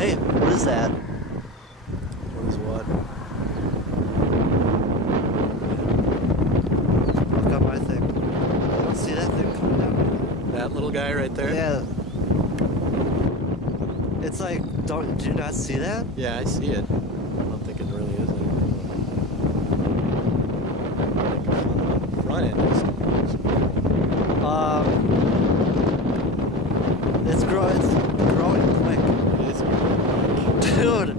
Hey, what is that? What is what? I've got my thing. See that thing coming down? That little guy right there? Yeah. It's like, do you not see that? Yeah, I see it. I don't think it really is anything. On the front end of the It's growing quick. It is growing quick. Dude.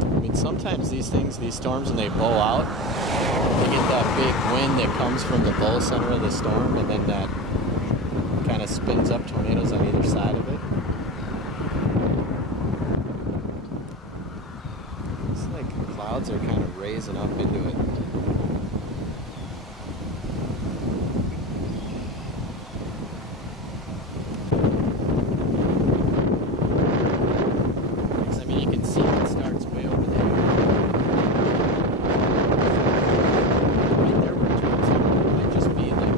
I mean, sometimes these storms, when they blow out, they get that big wind that comes from the bow center of the storm, and then that kind of spins up tornadoes on either side of it. It's like clouds are kind of raising up into it. I mean, you can see it starts way over there. Right there where it turns out, it might just be like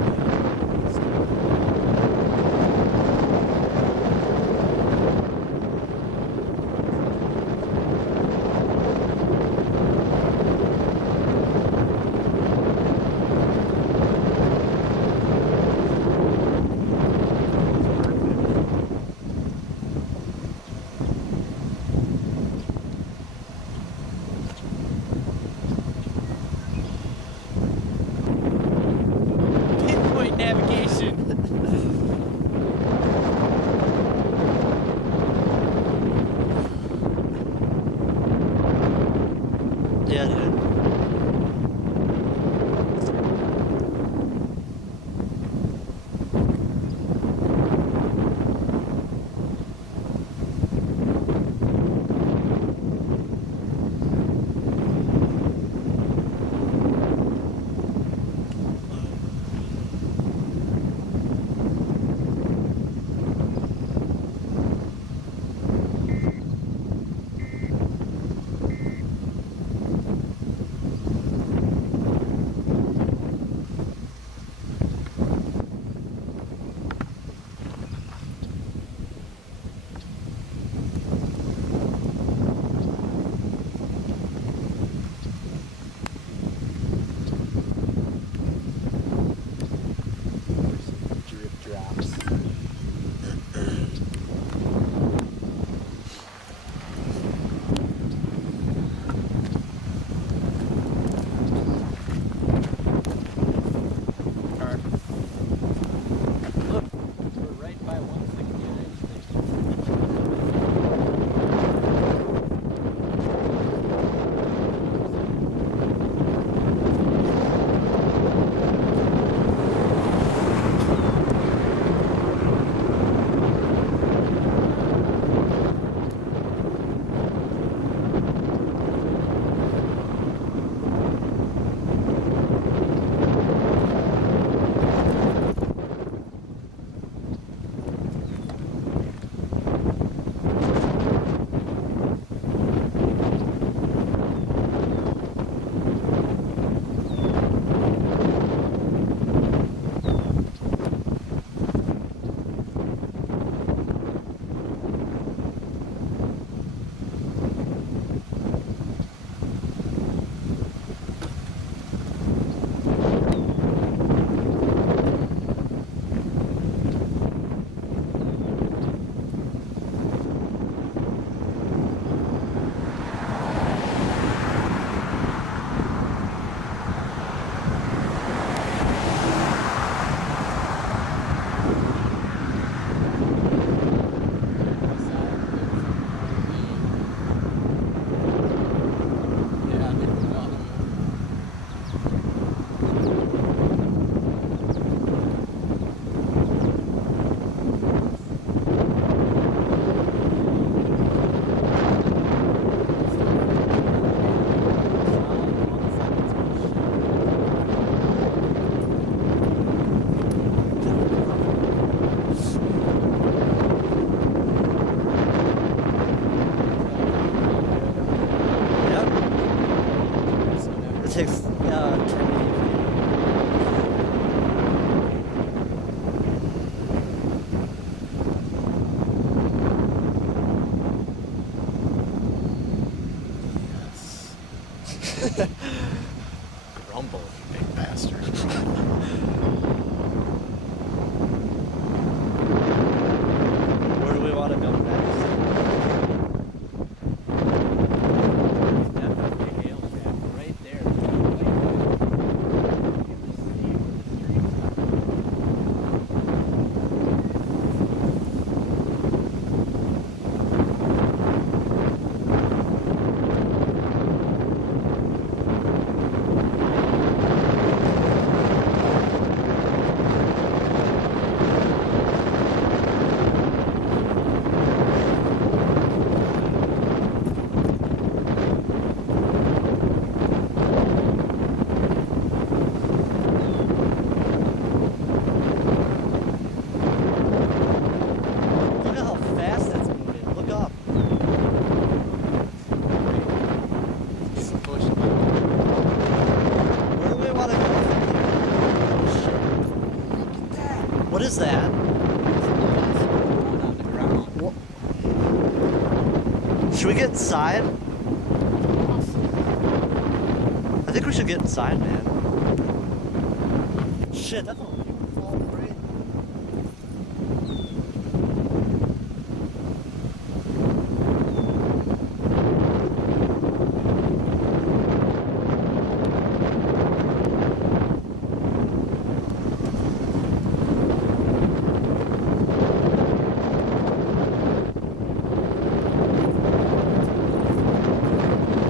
Should we get inside? I think we should get inside, man. Shit, that's a huge wall of rain.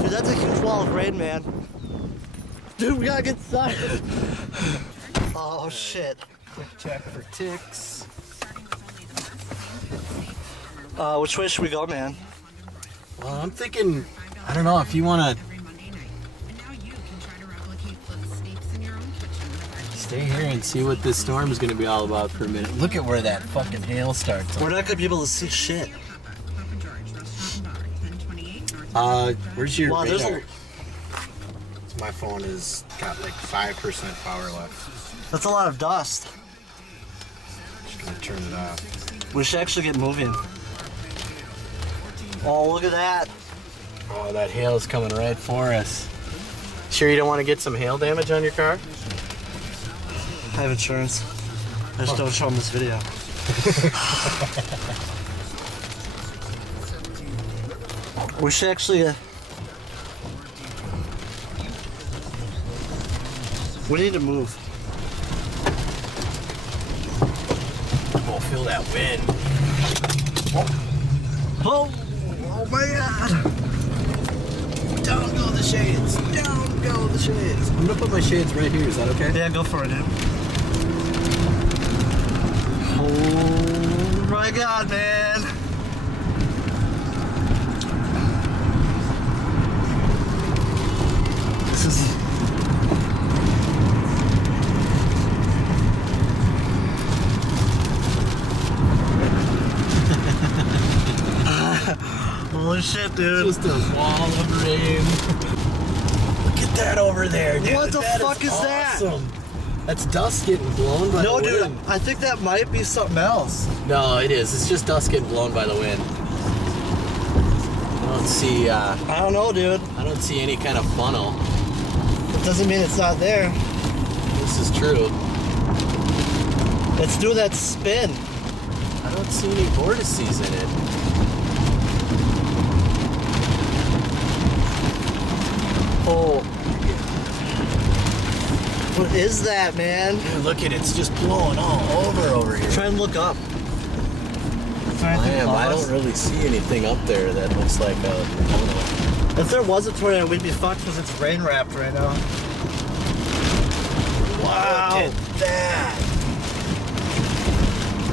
Dude, that's a huge wall of rain, man. Dude, we gotta get inside. Oh shit. Quick check for ticks. Which way should we go, man? Well, I'm thinking, I don't know if you want to stay here and see what this storm is going to be all about for a minute. Look at where that fucking hail starts. We're not gonna be able to see shit. Where's your Wow, there's radar? a, My phone has got like 5% power left. that's a lot of dust. Just gonna turn it off. We should actually get moving. Oh, look at that. Oh, that hail is coming right for us. Sure you don't want to get some hail damage on your car? I have insurance. I just don't show them this video. We should actually. We need to move. Oh, feel that wind. Oh, oh my god! Down go the shades. Down go the shades. I'm gonna put my shades right here. Is that okay? Yeah, go for it, dude. Oh my god, man! This is. Holy shit, dude. Just a wall of rain. Look at that over there, dude. What the That fuck is that? awesome. That's dust getting blown by No, the dude, wind. I think that might be something else. No, it is. It's just dust getting blown by the wind. I don't see. I don't know, dude. I don't see any kind of funnel. It doesn't mean it's not there. This is true. It's doing that spin. I don't see any vortices in it. Oh. What is that, man? Dude, look at it. It's just blowing all over here. Try and look up. I don't really see anything up there that looks like a funnel. If there was a tornado, we'd be fucked because it's rain wrapped right now. Wow. Look at that.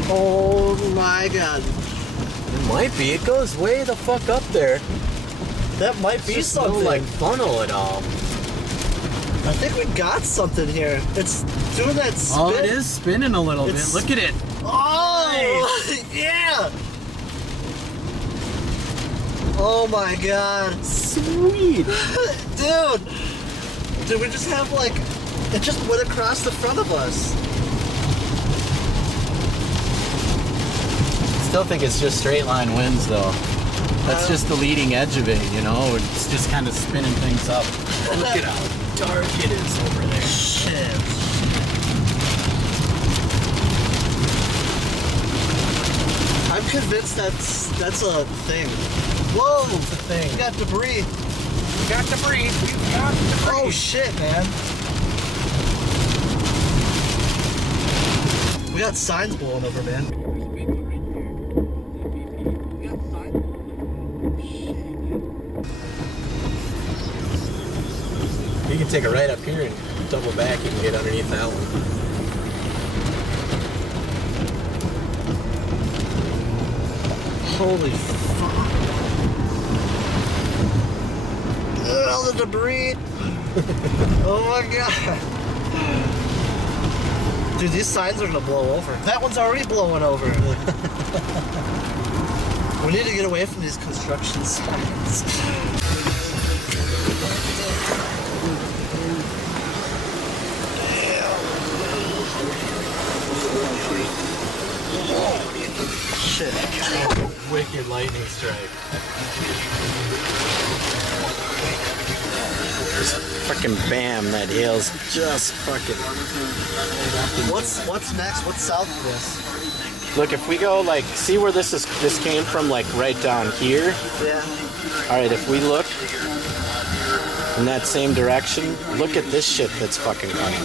Oh my god. It might be. It goes way the fuck up there. That might be There's something. no like funnel at all. I think we got something here. It's doing that spin. Oh, it is spinning a little It's- bit. Look at it. Oh, yeah. Oh my god. Sweet. Dude, we just have like, it just went across the front of us. Still think it's just straight line winds though. That's just the leading edge of it, you know? It's just kind of spinning things up. Look at how dark it is over there. Shit. I'm convinced that's a thing. Whoa! It's a thing. We got debris. You got debris. You got debris. Oh shit, man. We got signs blowing over, man. You can take it right up here and double back. You can get underneath that one. Holy fuck. All the debris. Oh my god. Dude, these signs are gonna blow over. That one's already blowing over. We need to get away from these construction signs. Shit. wicked lightning strike. Just fucking bam, that hail's just fucking. What's next? What's south of this? Look, if we go like, see where this came from, like right down here. Yeah. All right, if we look in that same direction, look at this shit that's fucking coming.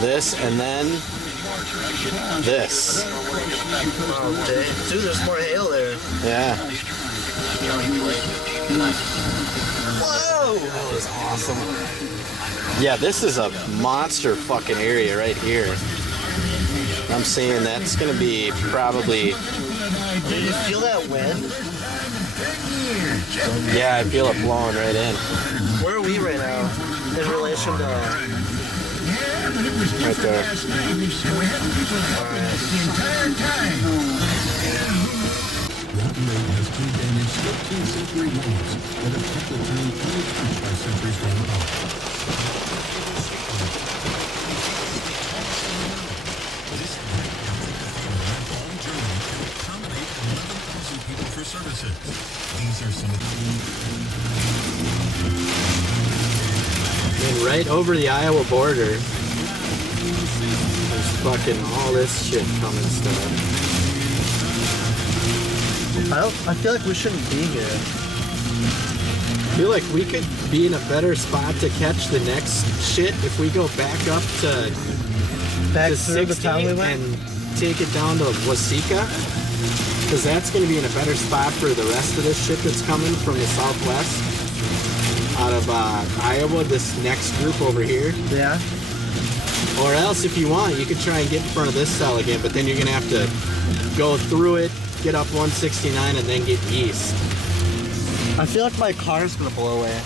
This and then this. Oh, okay. Dude, there's more hail there. Yeah. Whoa! That was awesome. Yeah, this is a monster fucking area right here. I'm saying that's gonna be probably. Did you feel that wind? Yeah, I feel it blowing right in. Where are we right now in relation to? Right there. That lake has two damaged 15th century walls that have kept the town untouched by centuries roundabout. This lake from Bonn, Germany, can accommodate 11,000 people for services. These are some of And right over the Iowa border, there's fucking all this shit coming stuff. I feel like we shouldn't be here. I feel like we could be in a better spot to catch the next shit if we go back up to Back to through the 60 town we went. and take it down to Waseca, because that's going to be in a better spot for the rest of this shit that's coming from the southwest out of Iowa, this next group over here. Yeah. Or else, if you want, you could try and get in front of this cell again, but then you're going to have to go through it, get up 169, and then get east. I feel like my car's gonna blow away.